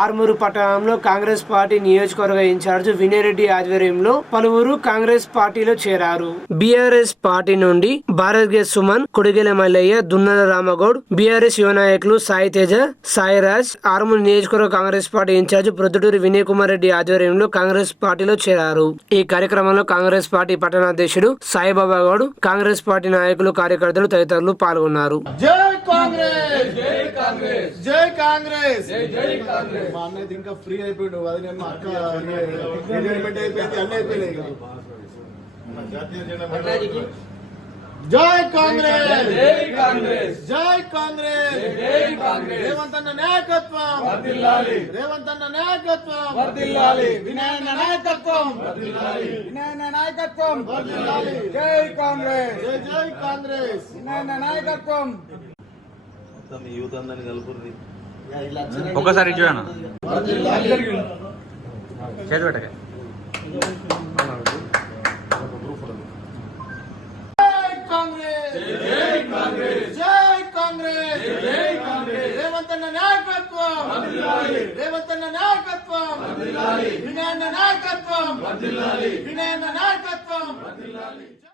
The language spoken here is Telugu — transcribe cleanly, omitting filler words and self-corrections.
ఆర్మూరు పట్టణంలో కాంగ్రెస్ పార్టీ నియోజకవర్గ ఇన్ఛార్జ్ వినయరెడ్డి ఆధ్వర్యంలో పలువురు కాంగ్రెస్ పార్టీలో చేరారు. బీఆర్ఎస్ పార్టీ నుండి భారత్ గే సుమన్, కొడిగెల మల్లయ్య, దున్నల రామగౌడ్, బీఆర్ఎస్ యువ నాయకులు సాయి తేజ, సాయిరాజ్, ఆర్మూరు నియోజకవర్గ కాంగ్రెస్ పార్టీ ఇన్ఛార్జ్ ప్రొద్దుటూరి వినయ్ కుమార్ రెడ్డి ఆధ్వర్యంలో కాంగ్రెస్ పార్టీలో చేరారు. ఈ కార్యక్రమంలో కాంగ్రెస్ పార్టీ పట్టణాధ్యక్షుడు సాయిబాబా గౌడ్, కాంగ్రెస్ పార్టీ నాయకులు, కార్యకర్తలు తదితరులు పాల్గొన్నారు. మా అన్నది ఇంకా ఫ్రీ అయిపోయాడు. అది నేను మా అక్క ఎంగేజ్మెంట్ అయిపోయింది, అన్నీ అయిపోయినాయి. జై కాంగ్రెస్, జై కాంగ్రెస్, జై కాంగ్రెస్, జై కాంగ్రెస్. రేవంత్ అన్న నాయకత్వం వర్ధిల్లాలి, రేవంత్ అన్న నాయకత్వం వర్ధిల్లాలి, వినయన్న నాయకత్వం వర్ధిల్లాలి, వినయన్న నాయకత్వం వర్ధిల్లాలి. జై కాంగ్రెస్, జై జై కాంగ్రెస్, వినయన్న నాయకత్వం. మొత్తం యూత్ అందరిని కలుపుర్రి. ఒకసారి చూడనా చేతి పెట్టక. రేవంత్ అన్న నాయకత్వం, రేవంత్ అన్న నాయకత్వం, వినయన్న నాయకత్వం, వినయన్న నాయకత్వం.